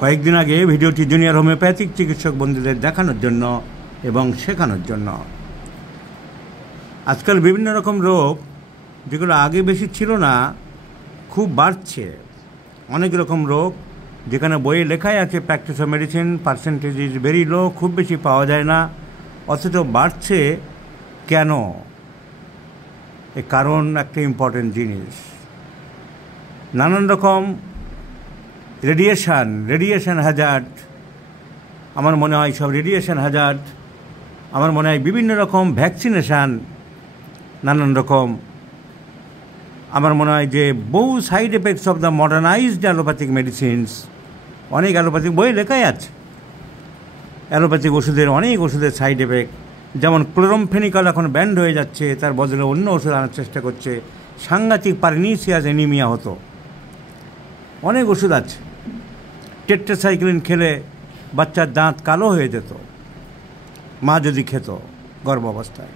কয়েকদিন আগে ভিডিওটি জুনিয়র হোমিওপ্যাথিক চিকিৎসক বন্ধুদের দেখানোর জন্য এবং শেখানোর জন্য। আজকাল বিভিন্ন রকম রোগ যেগুলো আগে বেশি ছিল না খুব বাড়ছে। অনেক রকম রোগ যেখানে বইয়ে লেখাই আছে practice of medicine percentage is very low, খুব বেশি পাওয়া যায় না, অথচ বাড়ছে কেন? এর কারণ একটা ইম্পর্টেন্ট জিনিস, নানান রকম রেডিয়েশন হ্যাজার্ড। আমার মনে হয় সব রেডিয়েশন হ্যাজার্ড, আমার মনে হয় বিভিন্ন রকম ভ্যাকসিনেশান, নানান রকম, আমার মনে হয় যে বহু side effects of the modernised allopathic medicines. অনেক অ্যালোপ্যাথিক বই লেখাই আছে অ্যালোপ্যাথিক ওষুধের, অনেক ওষুধের সাইড এফেক্ট। যেমন ক্লোরমফেনিকল এখন ব্যান্ড হয়ে যাচ্ছে, তার বদলে অন্য ওষুধ আনার চেষ্টা করছে। সাংঘাতিক পারনিসিয়াস অ্যানিমিয়া হতো, অনেক ওষুধ আছে। টেট্রাসাইক্লিন খেলে বাচ্চার দাঁত কালো হয়ে যেত মা যদি খেত গর্ভাবস্থায়।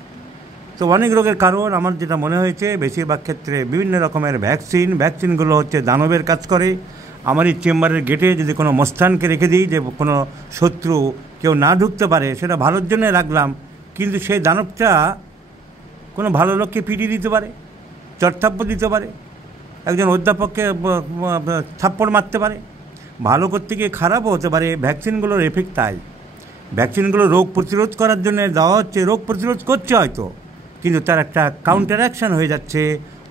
তো অনেক রোগের কারণ আমার যেটা মনে হয়েছে বেশিরভাগ ক্ষেত্রে বিভিন্ন রকমের ভ্যাকসিনগুলো হচ্ছে দানবের কাজ করে। আমার এই চেম্বারের গেটে যদি কোনো মস্তানকে রেখে দিই যে কোনো শত্রু কেউ না ঢুকতে পারে, সেটা ভালোর জন্য রাখলাম, কিন্তু সেই দানবটা কোনো ভালো লোককে পিটিয়ে দিতে পারে, চড়থাপ্পড় দিতে পারে, একজন অধ্যাপককে থাপ্পড় মারতে পারে, ভালো করতে গিয়ে খারাপও হতে পারে। ভ্যাকসিনগুলোর এফেক্ট তাই। ভ্যাকসিনগুলো রোগ প্রতিরোধ করার জন্য দেওয়া হচ্ছে, রোগ প্রতিরোধ করছে হয়তো, কিন্তু তার একটা কাউন্টার অ্যাকশন হয়ে যাচ্ছে,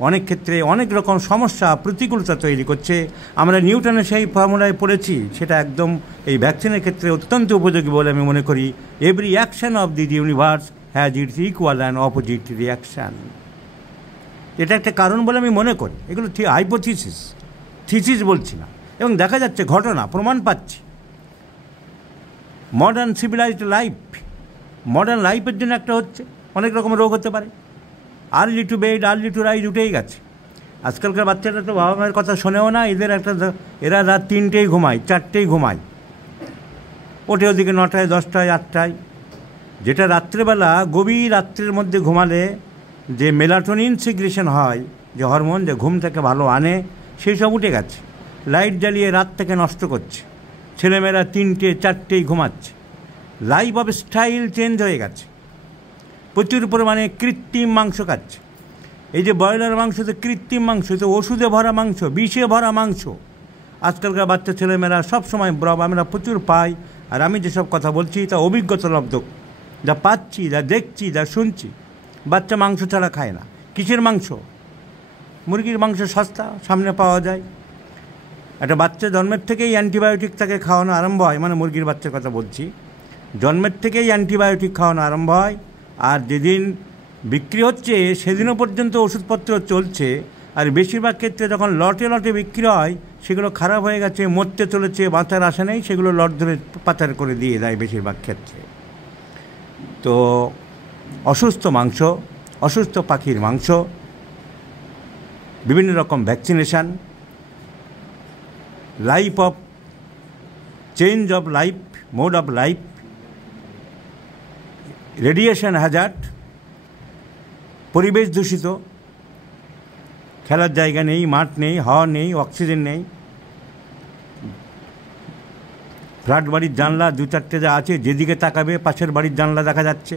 অনেক ক্ষেত্রে অনেক রকম সমস্যা প্রতিকূলতা তৈরি করছে। আমরা নিউটনের সেই ফর্মুলায় পড়েছি, সেটা একদম এই ভ্যাকসিনের ক্ষেত্রে অত্যন্ত উপযোগী বলে আমি মনে করি। Every action of the universe has its equal and opposite reaction. এটা একটা কারণ বলে আমি মনে করি। এগুলো থিসিস বলছি না, এবং দেখা যাচ্ছে ঘটনা প্রমাণ পাচ্ছি। মডার্ন সিভিলাইজড লাইফের জন্য একটা হচ্ছে, অনেক রকম রোগ হতে পারে। Early to bed early to rise উঠেই গেছে। আজকালকার বাচ্চারা তো বাবা মায়ের কথা শোনেও না। এরা রাত 3টেই ঘুমায়, 4টেই ঘুমায়, ওঠে ওদিকে 9টায় 10টায় 8টায়। যেটা রাত্রেবেলা গভীর রাত্রের মধ্যে ঘুমালে যে মেলাটোনিন সিক্রেশন হয়, যে হরমোন যে ঘুম থেকে ভালো আনে, সেই সব উঠে গেছে। লাইট জ্বালিয়ে রাত থেকে নষ্ট করছে। ছেলেমেয়েরা 3টে 4টেই ঘুমাচ্ছে। লাইফ অফ স্টাইল চেঞ্জ হয়ে গেছে। প্রচুর পরিমাণে কৃত্রিম মাংস খাচ্ছে। এই যে ব্রয়লার মাংস, তো কৃত্রিম মাংস, তো ওষুধে ভরা মাংস, বিষে ভরা মাংস। আজকালকার বাচ্চা ছেলেমেয়েরা সবসময় আমরা প্রচুর পাই। আর আমি যেসব কথা বলছি তা অভিজ্ঞতালব্ধ, যা পাচ্ছি, যা দেখছি, যা শুনছি। বাচ্চা মাংস ছাড়া খায় না। কিসের মাংস? মুরগির মাংস সস্তা, সামনে পাওয়া যায়। একটা বাচ্চা জন্মের থেকেই অ্যান্টিবায়োটিক তাকে খাওয়ানো আরম্ভ হয়, মানে মুরগির বাচ্চার কথা বলছি। জন্মের থেকেই অ্যান্টিবায়োটিক খাওয়ানো আরম্ভ হয়, আর যেদিন বিক্রি হচ্ছে সেদিনও পর্যন্ত ওষুধপত্র চলছে। আর বেশিরভাগ ক্ষেত্রে যখন লটে বিক্রি হয়, সেগুলো খারাপ হয়ে গেছে, মরতে চলেছে, বাঁচার আশা নেই, সেগুলো লট ধরে পাচার করে দিয়ে দেয় বেশিরভাগ ক্ষেত্রে। তো অসুস্থ মাংস, অসুস্থ পাখির মাংস, বিভিন্ন রকম vaccination, change of life, mode of life, radiation Hazard, পরিবেশ দূষিত, খেলার জায়গা নেই, মাঠ নেই, হাওয়া নেই, অক্সিজেন নেই। ফ্ল্যাট বাড়ির জানলা 2-4টে যা আছে, যেদিকে তাকাবে পাশের বাড়ির জানলা দেখা যাচ্ছে।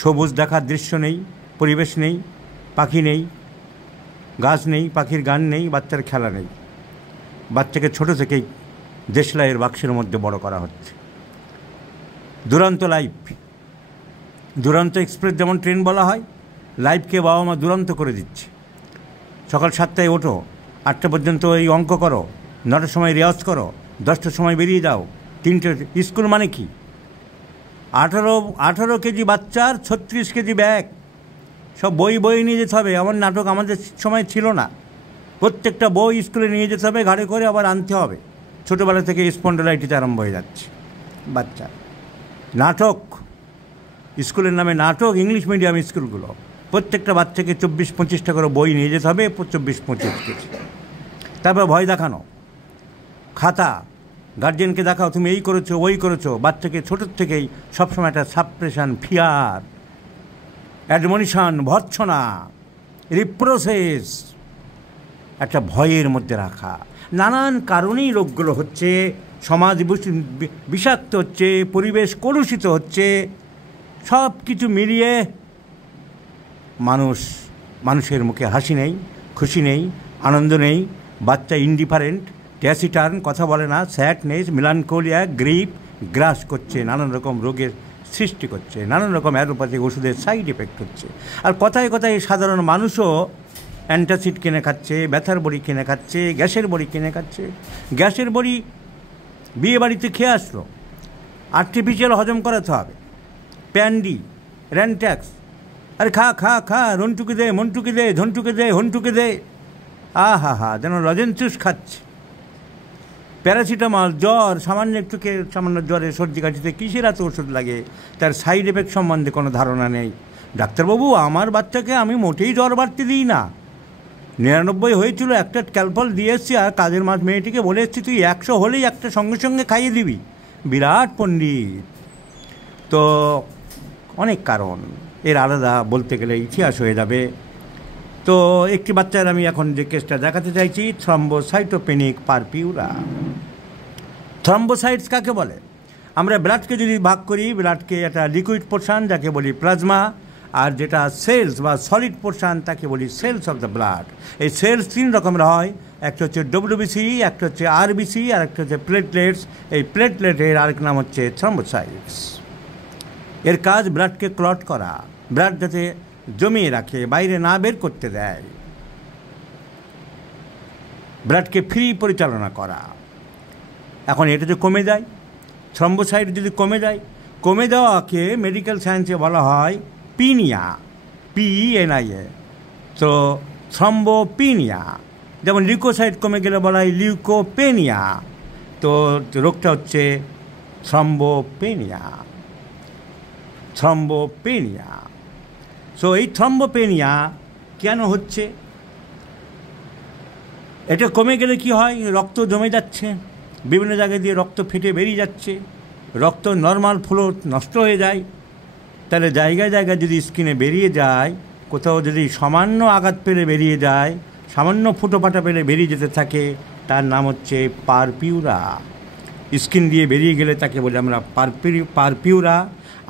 সবুজ দেখার দৃশ্য নেই, পরিবেশ নেই, পাখি নেই, গাছ নেই, পাখির গান নেই, বাচ্চার খেলা নেই। বাচ্চাকে ছোট থেকেই দেশলাইয়ের বাক্সের মধ্যে বড় করা হচ্ছে। দুরন্ত এক্সপ্রেস যেমন ট্রেন বলা হয়, লাইফকে বাবা মা দুরন্ত করে দিচ্ছে। সকাল 7টায় ওঠো, 8টা পর্যন্ত এই অঙ্ক করো, 9টার সময় রেওয়াজ করো, 10টার সময় বেরিয়ে যাও, 3টে স্কুল। মানে কি? 18 কেজি বাচ্চার 36 কেজি ব্যাগ, সব বই নিয়ে যেতে হবে। আমার নাটক আমাদের সময় ছিল না। প্রত্যেকটা বই স্কুলে নিয়ে যেতে হবে, ঘাড়ে করে আবার আনতে হবে। ছোটোবেলা থেকে স্পন্ডলাইটিস আরম্ভ হয়ে যাচ্ছে বাচ্চা। নাটক, স্কুলের নামে নাটক, ইংলিশ মিডিয়াম স্কুলগুলো, প্রত্যেকটা বাচ্চাকে 24-25টা করে বই নিয়ে যেতে হবে, 24-25 কেজি। তারপর ভয় দেখানো, খাতা, গার্জেনকে দেখাও তুমি এই করেছো ওই করেছো। বাচ্চাকে ছোটোর থেকেই সবসময় একটা সাপ্রেশন, ফিয়ার, অ্যাডমনিশন, ভর্ৎসনা, রিপ্রোসেস, একটা ভয়ের মধ্যে রাখা। নানান কারণেই রোগগুলো হচ্ছে। সমাজ বিষাক্ত হচ্ছে, পরিবেশ কলুষিত হচ্ছে, সব কিছু মিলিয়ে মানুষের মুখে হাসি নেই, খুশি নেই, আনন্দ নেই। বাচ্চা ইনডিফারেন্ট, ট্যাসিটার্ন, কথা বলে না, স্যাডনেস, মিলানকোলিয়া, গ্রিপ গ্রাস করছে, নানান রকম রোগের সৃষ্টি করছে, নানান রকম অ্যালোপ্যাথিক ওষুধের সাইড এফেক্ট হচ্ছে। আর কথায় কথায় সাধারণ মানুষও অ্যান্টাসিড কিনে খাচ্ছে, ব্যথার বড়ি কিনে খাচ্ছে, গ্যাসের বড়ি কিনে খাচ্ছে। গ্যাসের বড়ি বিয়ে বাড়িতে খেয়ে আসলো, আর্টিফিশিয়াল হজম করাতে হবে, প্যান্ডি, র্যানট্যাক্স, আরে খা খা খা, রন্টুকে দে, মন্টুকে দে, ধন্টুকে দে, হন্টুকে দে, আহা হা, যেন লজেন্সুস খাচ্ছে। প্যারাসিটামল, জ্বর, সামান্য জ্বরে, সর্দি কাশিতে কিসের এত ওষুধ লাগে, তার সাইড এফেক্ট সম্বন্ধে কোনো ধারণা নেই। ডাক্তারবাবু, আমার বাচ্চাকে আমি মোটেই জ্বর বাড়তে দিই না, 99 হয়েছিল, একটা ক্যালপল দিয়ে এসছি, আর কাজের মেয়েটিকে বলে এসছি তুই 100 হলেই একটা সঙ্গে সঙ্গে খাইয়ে দিবি। বিরাট পণ্ডিত। তো অনেক কারণ, এর আলাদা বলতে গেলে ইতিহাস হয়ে যাবে। তো একটি বাচ্চার আমি এখন যে কেসটা দেখাতে চাইছি, থ্রম্বোসাইটোপেনিক পারপিউরা। থ্রম্বোসাইটস কাকে বলে? আমরা ব্লাডকে যদি ভাগ করি, ব্লাডকে একটা লিকুইড পোর্শন যাকে বলি প্লাজমা, আর যেটা সেলস বা সলিড পোর্শন তাকে বলি সেলস অফ দ্য ব্লাড। এই সেলস 3 রকমের হয়, একটা হচ্ছে ডব্লিউবিসি, একটা হচ্ছে আরবিসি, আর একটা হচ্ছে প্লেটলেটস। এই প্লেটলেটের আরেক নাম হচ্ছে থ্রম্বোসাইটস। এর কাজ ব্লাডকে ক্লট করা, ব্লাড যাতে জমিয়ে রাখে, বাইরে না বের করতে দেয়, ব্লাডকে ফ্রি পরিচালনা করা। এখন এটা যে কমে যায়, থ্রম্বোসাইট যদি কমে যায়, কমে যাওয়াকে মেডিকেল সায়েন্সে বলা হয় পিনিয়া, PENIA। তো থ্রম্বোপিনিয়া, যেমন লিউকোসাইট কমে গেলে বলা হয় লিউকোপেনিয়া। তো রোগটা হচ্ছে থ্রম্বোপেনিয়া। সো এই থ্রম্বোপেনিয়া কেন হচ্ছে? এটা কমে গেলে কি হয়? রক্ত জমে যাচ্ছে, বিভিন্ন জায়গায় দিয়ে রক্ত ফেটে বেরিয়ে যাচ্ছে, রক্ত নর্মাল ফ্লো নষ্ট হয়ে যায়। তাহলে জায়গায় জায়গায় যদি স্কিনে বেরিয়ে যায়, কোথাও যদি সামান্য আঘাত পেলে বেরিয়ে যায়, সামান্য ফুটোফাটা পেলে বেরিয়ে যেতে থাকে, তার নাম হচ্ছে পারপিউরা। স্কিন দিয়ে বেরিয়ে গেলে তাকে বলি আমরা পারপিউরা।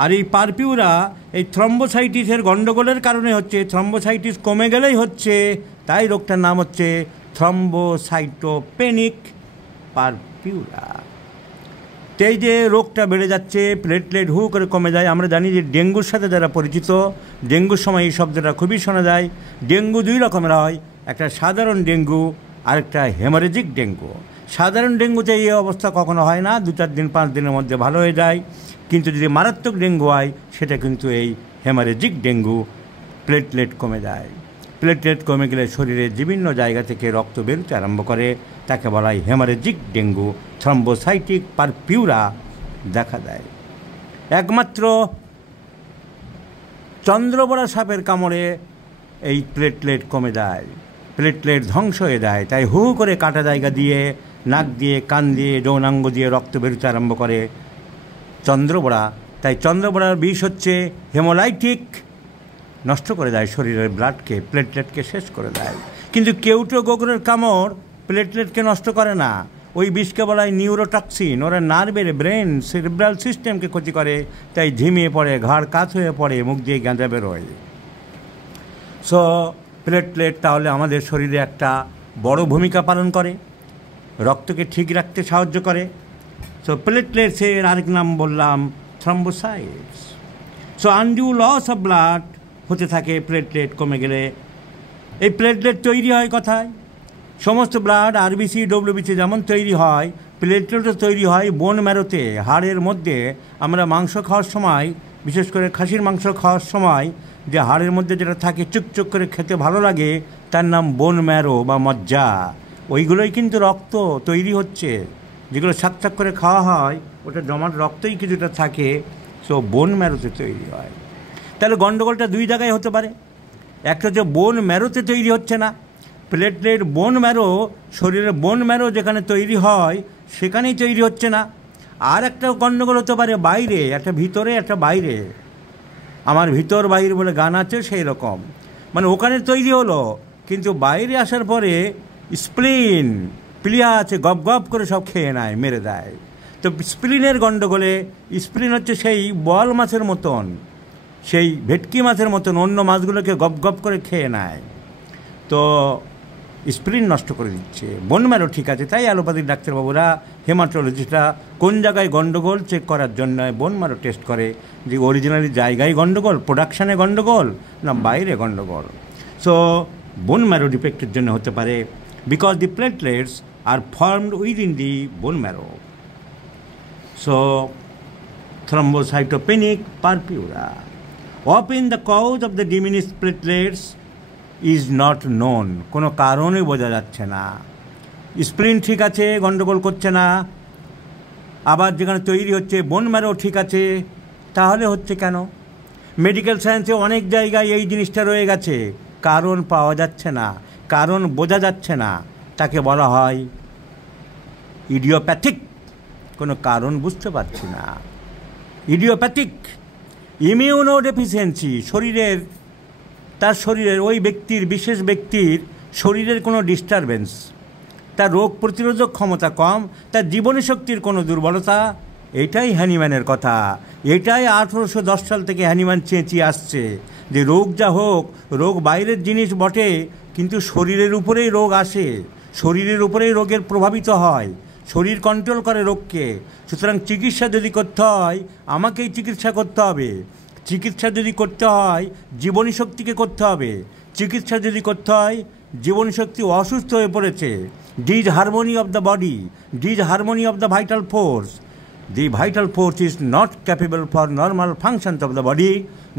আর এই পারপিউরা এই থ্রম্বোসাইটিসের গণ্ডগোলের কারণে হচ্ছে, থ্রম্বোসাইটিস কমে গেলেই হচ্ছে, তাই রোগটার নাম হচ্ছে থ্রম্বোসাইটোপেনিক পারপিউরা। এই যে রোগটা বেড়ে যাচ্ছে, প্লেটলেট হু করে কমে যায়। আমরা জানি যে ডেঙ্গুর সাথে যারা পরিচিত, ডেঙ্গুর সময় এই শব্দটা খুবই শোনা যায়। ডেঙ্গু 2 রকমের হয়, একটা সাধারণ ডেঙ্গু আর একটা হেমারেজিক ডেঙ্গু। সাধারণ ডেঙ্গুতে এই অবস্থা কখনো হয় না, 2-4 দিন 5 দিনের মধ্যে ভালো হয়ে যায়। কিন্তু যদি মারাত্মক ডেঙ্গু হয়, সেটা কিন্তু এই হেমারেজিক ডেঙ্গু, প্লেটলেট কমে যায়। প্লেটলেট কমে গেলে শরীরের বিভিন্ন জায়গা থেকে রক্ত বেরোতে আরম্ভ করে, তাকে বলা হয় হেমারেজিক ডেঙ্গু। থ্রম্বোসাইটিক পারপিউরা দেখা দেয় একমাত্র চন্দ্রবড়া সাপের কামড়ে। এই প্লেটলেট কমে যায়, প্লেটলেট ধ্বংস হয়ে যায়। তাই হু করে কাটা জায়গা দিয়ে, নাক দিয়ে, কান দিয়ে, যৌনাঙ্গ দিয়ে রক্ত বেরোতে আরম্ভ করে চন্দ্রবড়া। তাই চন্দ্রবড়ার বিষ হচ্ছে হেমোলাইটিক, নষ্ট করে দেয় শরীরের ব্লাডকে, প্লেটলেটকে শেষ করে দেয়। কিন্তু কেউটো গোগরের কামড় প্লেটলেটকে নষ্ট করে না, ওই বিষকে বলা হয় নিউরোটক্সিন। ওরা নার্ভের, ব্রেন, সেরিব্রাল সিস্টেমকে ক্ষতি করে, তাই ঝিমিয়ে পড়ে, ঘাড় কাত হয়ে পড়ে, মুখ দিয়ে গাঁজা বেরোয়। সো প্লেটলেট তাহলে আমাদের শরীরে একটা বড় ভূমিকা পালন করে, রক্তকে ঠিক রাখতে সাহায্য করে। সো প্লেটলেটসের আরেক নাম বললাম thrombocytes. So undue loss of blood হতে থাকে প্লেটলেট কমে গেলে। এই প্লেটলেট তৈরি হয় কোথায়? সমস্ত ব্লাড, আরবিসি, ডব্লিউবিসি যেমন তৈরি হয়, প্লেটলেটও তৈরি হয় বোন ম্যারোতে, হাড়ের মধ্যে। আমরা মাংস খাওয়ার সময়, বিশেষ করে খাসির মাংস খাওয়ার সময় যে হাড়ের মধ্যে যেটা থাকে চুকচুক করে খেতে ভালো লাগে, তার নাম বোন ম্যারো বা মজ্জা। ওইগুলোই কিন্তু রক্ত তৈরি হচ্ছে, যেগুলো ছাক করে খাওয়া হয়, ওটা জমাট রক্তই কিছুটা থাকে। সো বোন ম্যারোতে তৈরি হয়। তাহলে গণ্ডগোলটা 2 জায়গায় হতে পারে। একটা হচ্ছে বোন ম্যারোতে তৈরি হচ্ছে না, প্লেটলেট বোন ম্যারো, শরীরের বোন ম্যারো যেখানে তৈরি হয় সেখানেই তৈরি হচ্ছে না। আর একটা গণ্ডগোল হতে পারে বাইরে, একটা ভিতরে, একটা বাইরে। আমার ভিতর বাইরে বলে গান আছে, সেই রকম। মানে ওখানে তৈরি হলো, কিন্তু বাইরে আসার পরে স্প্লিন, প্লিহা আছে, গপ গপ করে সব খেয়ে নেয়, মেরে দেয়। তো স্প্লিনের গণ্ডগোলে, স্প্লিন হচ্ছে সেই বল মাছের মতন, সেই ভেটকি মাছের মতন অন্য মাছগুলোকে গপ গপ করে খেয়ে নেয়, তো স্প্লিন নষ্ট করে দিচ্ছে। বোন ম্যারো ঠিক আছে, তাই অ্যালোপ্যাথিক ডাক্তারবাবুরা, হেমাটোলজিস্টরা কোন জায়গায় গণ্ডগোল চেক করার জন্য বোন ম্যারো টেস্ট করে, যে অরিজিনালি জায়গায় গণ্ডগোল, প্রোডাকশানে গণ্ডগোল না বাইরে গণ্ডগোল। সো বোন ম্যারো ডিফেক্টের জন্য হতে পারে, because the platelets are formed within the bone marrow. So thrombocytopenic purpura. Often the cause of the diminished platelets is not known. কোনো কারণই বোঝা যাচ্ছে না। স্প্লিন ঠিক আছে, গণ্ডগোল করছে না, আবার যেখানে তৈরি হচ্ছে বোন ম্যারো ঠিক আছে, তাহলে হচ্ছে কেন? মেডিকেল সায়েন্সে অনেক জায়গায় এই জিনিসটা রয়ে গেছে, কারণ পাওয়া যাচ্ছে না, কারণ বোঝা যাচ্ছে না, তাকে বলা হয় ইডিওপ্যাথিক। কোনো কারণ বুঝতে পারছি না, ইডিওপ্যাথিক। ইমিউনো ডেফিসিয়েন্সি, শরীরের, তার শরীরের ওই ব্যক্তির, বিশেষ ব্যক্তির শরীরের কোনো ডিস্টারবেন্স, তার রোগ প্রতিরোধক ক্ষমতা কম, তার জীবনী শক্তির কোনো দুর্বলতা। এটাই হ্যানিম্যানের কথা, এটাই 1810 সাল থেকে হ্যানিম্যান চেঁচিয়ে আসছে, যে রোগ যা হোক, রোগ বাইরের জিনিস বটে, কিন্তু শরীরের উপরেই রোগ আসে, শরীরের উপরেই রোগের প্রভাবিত হয়, শরীর কন্ট্রোল করে রোগকে। সুতরাং চিকিৎসা যদি করতে হয় আমাকেই চিকিৎসা করতে হবে, চিকিৎসা যদি করতে হয় জীবনী শক্তিকে করতে হবে, চিকিৎসা যদি করতে হয় জীবনী শক্তি অসুস্থ হয়ে পড়েছে, disharmony of the body, disharmony of the vital force, the vital force is not capable for normal functions of the body,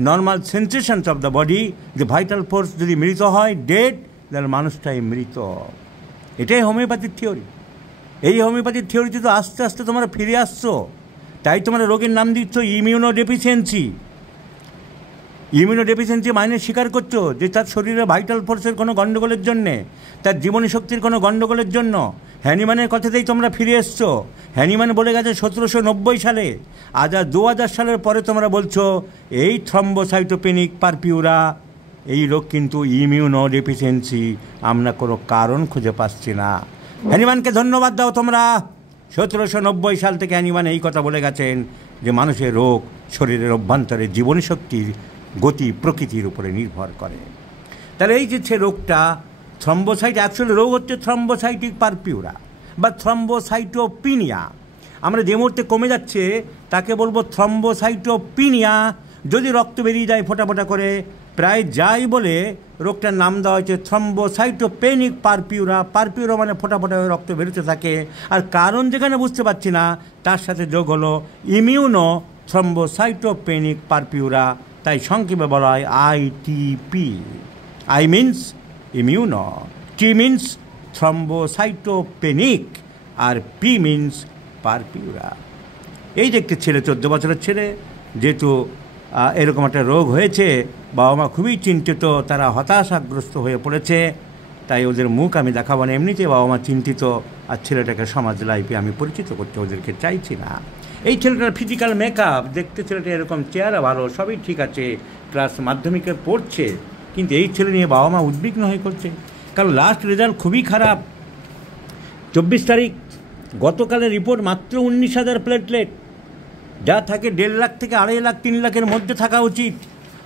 normal sensations of the body. The vital force যদি মৃত হয়, dead, তাহলে মানুষটাই মৃত। এটাই হোমিওপ্যাথির theory. এই হোমিওপ্যাথির থিওরিতে তো আস্তে আস্তে তোমরা ফিরে আসছো, তাই তোমরা রোগের নাম দিচ্ছ ইমিউনো ডেফিসিয়েন্সি। ইমিউনো ডেফিসিয়েন্সি মানে স্বীকার করছো যে তার শরীরে ভাইটাল ফোর্সের কোনো গণ্ডগোলের জন্যে, তার জীবনী শক্তির কোনো গণ্ডগোলের জন্য। হ্যানিম্যানের কথাতেই তোমরা ফিরে এসছো। হ্যানিম্যান বলে গেছে 1790 সালে, আজ 2000 সালের পরে তোমরা বলছো এই থ্রম্বোসাইটোপেনিক পারপিউরা, এই রোগ কিন্তু ইমিউনো ডেফিসিয়েন্সি, আমরা কোনো কারণ খুঁজে পাচ্ছি না। হ্যানিম্যানকে ধন্যবাদ দাও তোমরা। 1790 সাল থেকে হ্যানিম্যান এই কথা বলে গেছেন যে মানুষের রোগ শরীরের অভ্যন্তরে জীবনী শক্তির গতি প্রকৃতির উপরে নির্ভর করে। তাহলে এই যে রোগটা থ্রম্বোসাইট, অ্যাকচুয়ালি রোগ হচ্ছে থ্রম্বোসাইটিক পারপিউরা বা থ্রম্বোসাইটোপিনিয়া। আমরা যে মুহূর্তে কমে যাচ্ছে তাকে বলবো থ্রম্বোসাইটোপিনিয়া। যদি রক্ত বেরিয়ে যায় ফোটা ফোটা করে, প্রায় যাই বলে রোগটার নাম দেওয়া হয়েছে থ্রম্বোসাইটোপেনিক পারপিউরা। পারপিউরা মানে ফোটা ফোটা হয়ে রক্ত বেরোতে থাকে, আর কারণ যেখানে বুঝতে পারছি না তার সাথে যোগ হলো ইমিউনো থ্রম্বোসাইটোপেনিক পারপিউরা, তাই সংক্ষেপে বলা হয় ITP. I means immuno, T means thrombocytopenic, আর পি মিনস পারপিউরা। এই যে একটা ছেলে, 14 বছরের ছেলে, যেহেতু এরকম একটা রোগ হয়েছে, বাবা মা খুবই চিন্তিত, তারা হতাশাগ্রস্ত হয়ে পড়েছে, তাই ওদের মুখ আমি দেখাবো না, এমনিতে বাবা মা চিন্তিত, আর ছেলেটাকে সমাজ লাইফে আমি পরিচিত করতে ওদেরকে চাইছি না। এই ছেলেটার ফিজিক্যাল মেকআপ দেখতে, ছেলেটা এরকম চেহারা ভালো, সবই ঠিক আছে, ক্লাস মাধ্যমিকে পড়ছে, কিন্তু এই ছেলে নিয়ে বাবা মা উদ্বিগ্ন হয়ে করছে, কারণ লাস্ট রেজাল্ট খুবই খারাপ। 24 তারিখ গতকালের রিপোর্ট মাত্র 19,000 প্লেটলেট, যা থাকে 1.5 লাখ থেকে 2.5 লাখ 3 লাখের মধ্যে থাকা উচিত,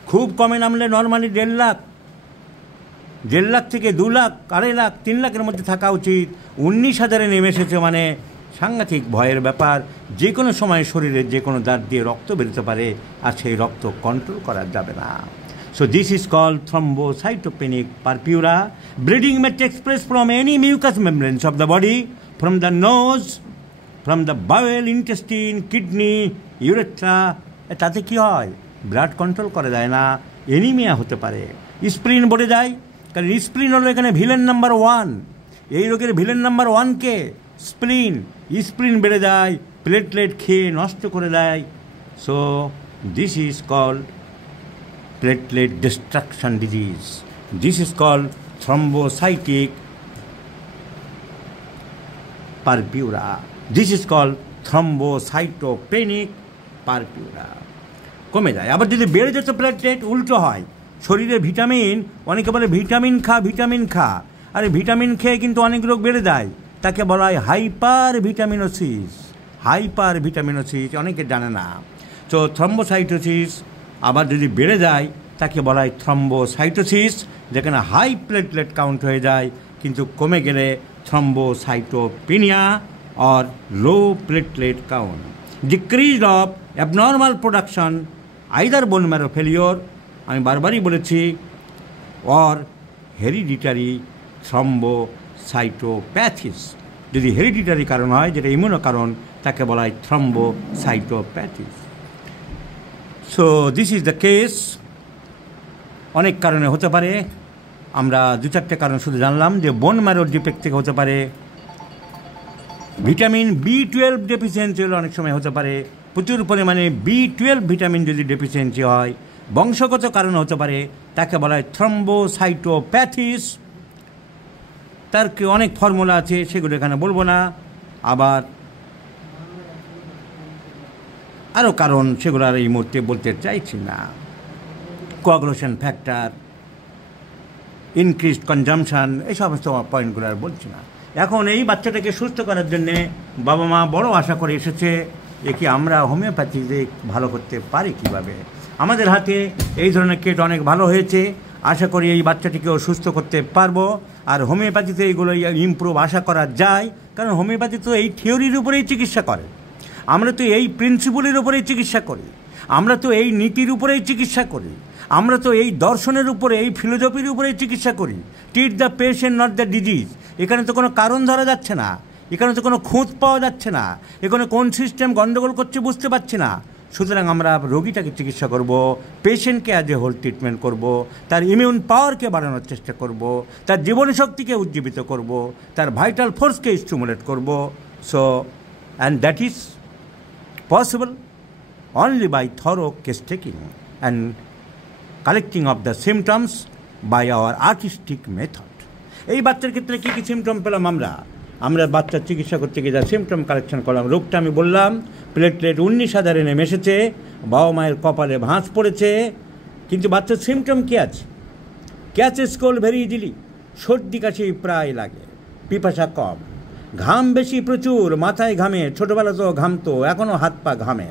খুব কমে নামলে নর্মালি 1.5 লাখ, 1.5 লাখ থেকে 2 লাখ 2.5 লাখ 3 লাখের মধ্যে থাকা উচিত। 19,000-এ নেমে এসেছে, মানে সাংঘাতিক ভয়ের ব্যাপার। যে কোনো সময় শরীরের যে কোনো দাঁত দিয়ে রক্ত বেরোতে পারে, আর সেই রক্ত কন্ট্রোল করা যাবে না। So this is called thrombocytopenic purpura. Bleeding may take place from any mucous membranes of the body, from the nose, from the bowel, intestine, kidney, urethra. তাতে কি হয়? ব্লাড কন্ট্রোল করা যায় না, এনিমিয়া হতে পারে, স্প্লিন বেড়ে যায়। কারণ স্প্লিন হলো এখানে ভিলেন নাম্বার 1। এই রোগের ভিলেন নাম্বার 1কে স্প্লিন। স্প্লিন বেড়ে যায়, প্লেটলেট খেয়ে নষ্ট করে দেয়। So this is called platelet destruction disease. This is called thrombocytic purpura. This is called thrombocytopenic purpura. কমে যায়। আবার যদি বেড়ে যেত প্লেটলেট, উল্টো হয়। শরীরে ভিটামিন, অনেকে বলে ভিটামিন খা, ভিটামিন খা, আরে ভিটামিন খেয়ে কিন্তু অনেক রোগ বেড়ে যায়। তাকে বলা হয় হাইপার ভিটামিনোসিস। হাইপার ভিটামিনোসিস অনেকে জানে না। তো থ্রম্বোসাইটোসিস আবার যদি বেড়ে যায় তাকে বলা হয় থ্রম্বোসাইটোসিস, যেখানে হাই প্লেটলেট কাউন্ট হয়ে যায়, কিন্তু কমে গেলে থ্রম্বোসাইটোপিনিয়া or low platelet count. Decrease of abnormal production, either bone marrow failure, আমি বারবারই বলেছি, or hereditary thrombocytopathies. যদি হেরিডিটারি কারণ হয়, যেটা ইমিউনো কারণ, তাকে বলা হয় thrombocytopathies. So this is the case. অনেক কারণে হতে পারে, আমরা 2-4টে কারণ শুধু জানলাম, যে বোন ম্যারোর ডিফেক্ট থেকে হতে পারে, ভিটামিন B12 ডেফিসিয়েন্সি হলে অনেক সময় হতে পারে, প্রচুর পরিমাণে B12 ভিটামিন যদি ডেফিসিয়েন্সি হয়, বংশগত কারণ হতে পারে, তাকে বলা হয় থ্রম্বোসাইটোপ্যাথিস। তার কি অনেক ফর্মুলা আছে, সেগুলো এখানে বলবো না। আবার আরও কারণ, সেগুলো আর এই মুহূর্তে বলতে চাইছি না। কোয়াগুলেশন ফ্যাক্টর, ইনক্রিজড কনজামশান, এই সমস্ত পয়েন্টগুলো আর বলছি না। এখন এই বাচ্চাটাকে সুস্থ করার জন্যে বাবা মা বড় আশা করে এসেছে, কি আমরা হোমিওপ্যাথিতে ভালো করতে পারি কীভাবে। আমাদের হাতে এই ধরনের কিট অনেক ভালো হয়েছে, আশা করি এই বাচ্চাটিকেও সুস্থ করতে পারবো। আর হোমিওপ্যাথিতে এইগুলো ইমপ্রুভ আশা করা যায়, কারণ হোমিওপ্যাথি তো এই থিওরির উপরেই চিকিৎসা করে, আমরা তো এই প্রিন্সিপলের উপরেই চিকিৎসা করি, আমরা তো এই নীতির উপরেই চিকিৎসা করি, আমরা তো এই দর্শনের উপরে, এই ফিলোসফির উপরেই চিকিৎসা করি। Treat the patient not the disease. এখানে তো কোনো কারণ ধরা যাচ্ছে না, এখানে তো কোনো খোঁজ পাওয়া যাচ্ছে না, এখানে কোন সিস্টেম গণ্ডগোল করছে বুঝতে পারছি না। সুতরাং আমরা রোগীটাকে চিকিৎসা করব, পেশেন্টকে অ্যাজ এ হোল ট্রিটমেন্ট করব, তার ইমিউন পাওয়ারকে বাড়ানোর চেষ্টা করব, তার জীবনীশক্তিকে উজ্জীবিত করব, তার ভাইটাল ফোর্সকে স্টিমুলেট করব। So and that is possible only by thorough case taking and collecting of the symptoms by our artistic method. এই বাচ্চার ক্ষেত্রে কী কী সিমটম পেলাম আমরা বাচ্চার চিকিৎসা করতে গিয়ে যা সিমটম কালেকশন করলাম, রোগটা আমি বললাম, প্লেটলেট 19,000 নেমে এসেছে, বাবা মায়ের কপালে ভাঁজ পড়েছে, কিন্তু বাচ্চার সিমটম কী আছে? ক্যাচেস কোল্ড ভেরি ইজিলি, সর্দি কাশি প্রায় লাগে, পিপাসা কম, ঘাম বেশি প্রচুর, মাথায় ঘামে, ছোটোবেলা তো ঘামতো, এখনও হাত পা ঘামে,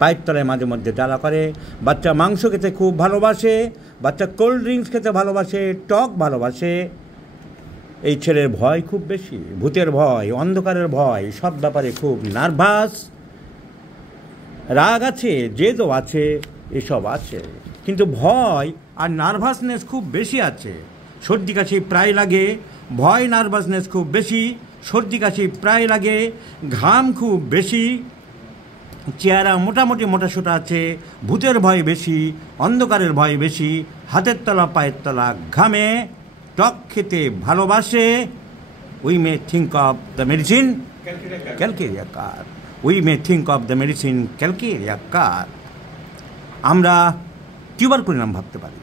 পায়ের তলায় মাঝে মধ্যে জ্বালা করে, বাচ্চা মাংস খেতে খুব ভালোবাসে, বাচ্চা কোল্ড ড্রিঙ্কস খেতে ভালোবাসে, টক ভালোবাসে। এই ছেলের ভয় খুব বেশি, ভূতের ভয়, অন্ধকারের ভয়, সব ব্যাপারে খুব নার্ভাস, রাগ আছে, জেদও আছে, এসব আছে, কিন্তু ভয় আর নার্ভাসনেস খুব বেশি আছে। সর্দি কাশি প্রায় লাগে, ভয় নার্ভাসনেস খুব বেশি, সর্দি কাশি প্রায় লাগে, ঘাম খুব বেশি, চেহারা মোটামুটি মোটাসোটা আছে, ভূতের ভয় বেশি, অন্ধকারের ভয় বেশি, হাতের তলা পায়ের তলা ঘামে, টক খেতে ভালোবাসে। We may think of the medicine calcarea carb, we may think of the medicine calcarea carb. আমরা টিউবারকুলিনাম ভাবতে পারি,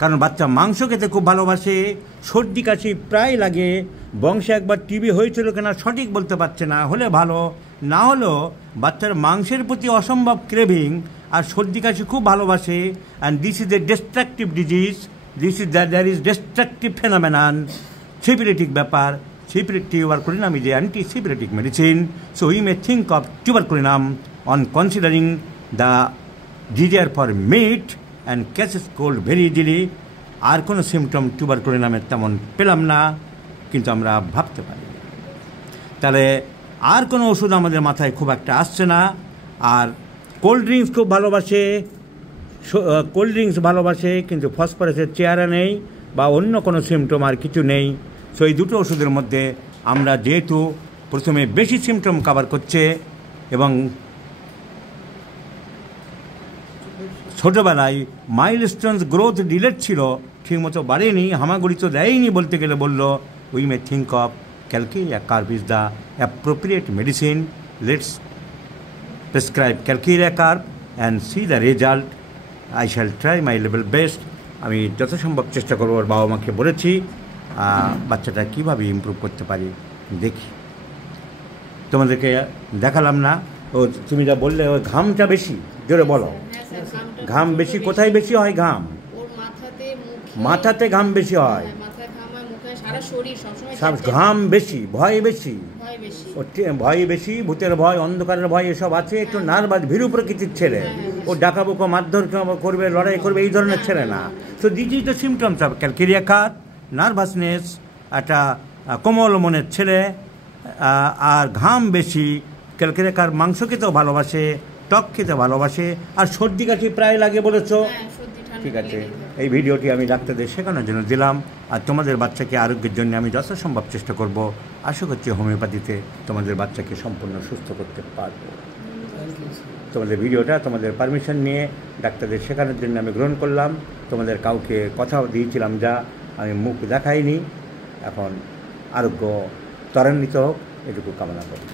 কারণ বাচ্চা মাংস খেতে খুব ভালোবাসে, সর্দি কাশি প্রায় লাগে, বংশে একবার টিবি হয়েছিল কিনা সঠিক বলতে পারছে না, হলে ভালো, না হলেও বাচ্চার মাংসের প্রতি অসম্ভব ক্রেভিং আর সর্দি কাশি খুব ভালোবাসে। And this is a destructive disease, this is there is destructive phenomenon, syphilitic ব্যাপার। Tuberculinum is an antisyphilitic medicine, so we may think of tuberculinum on considering the desire for meat and catches cold very easily. আর কোনো symptom টিউবারকুলিনামের তেমন পেলাম না, কিন্তু আমরা ভাবতে পারি। তাহলে আর কোনো ওষুধ আমাদের মাথায় খুব একটা আসছে না। আর কোল্ড ড্রিঙ্কস খুব ভালোবাসে, কোল্ড ড্রিঙ্কস ভালোবাসে, কিন্তু ফসফরাসের চেহারা নেই বা অন্য কোনো সিমটম আর কিছু নেই। সো এই দুটো ওষুধের মধ্যে আমরা যেহেতু প্রথমে বেশি সিমটম কভার করছে এবং ছোটোবেলায় মাইলস্টোনস গ্রোথ ডিলেট ছিল, ঠিকমতো বাড়েনি, হামাগুড়ি তো দেয়নি বলতে গেলে, বললো we may think of Calcarea carb is the appropriate medicine. Let's prescribe Calcarea carb and see the result. I shall try my level best. আমি যথাসম্ভব চেষ্টা করবো, ওর বাবা মাকে বলেছি বাচ্চাটা কীভাবে ইমপ্রুভ করতে পারি দেখি। তোমাদেরকে দেখালাম না, ও তুমি যা বললে ওই ঘামটা বেশি, জোরে বলো। ঘাম বেশি কোথায় বেশি হয়? ঘাম মাথাতে ঘাম বেশি হয়, শরীর সবসময় সব ঘাম বেশি, ভয় বেশি, ভয় বেশি, ভূতের ভয়, অন্ধকারের ভয় এসব আছে। একটু নার্ভাস, ভীরু প্রকৃতির ছেলে। ও ডাকাবুকো, মারধর করবে, লড়াই করবে, এই ধরনের ছেলে না। তো this is the symptoms of calcarea, nervousness, একটা কোমল মনের ছেলে, আর ঘাম বেশি। ক্যালকেরিয়া মাংস খেতেও ভালোবাসে, টক খেতে ভালোবাসে, আর সর্দি কাশি প্রায় লাগে বলেছো। ঠিক আছে, এই ভিডিওটি আমি ডাক্তারদের শেখানোর জন্য দিলাম। আর তোমাদের বাচ্চাকে আরোগ্যের জন্য আমি যথাসম্ভব চেষ্টা করব। আশা করছি হোমিওপ্যাথিতে তোমাদের বাচ্চাকে সম্পূর্ণ সুস্থ করতে পারবো। তোমাদের ভিডিওটা তোমাদের পারমিশন নিয়ে ডাক্তারদের শেখানোর জন্য আমি গ্রহণ করলাম। তোমাদের কাউকে কথা দিয়েছিলাম যা, আমি মুখ দেখাইনি। এখন আরোগ্য ত্বরান্বিত হোক, এটুকু কামনা করি।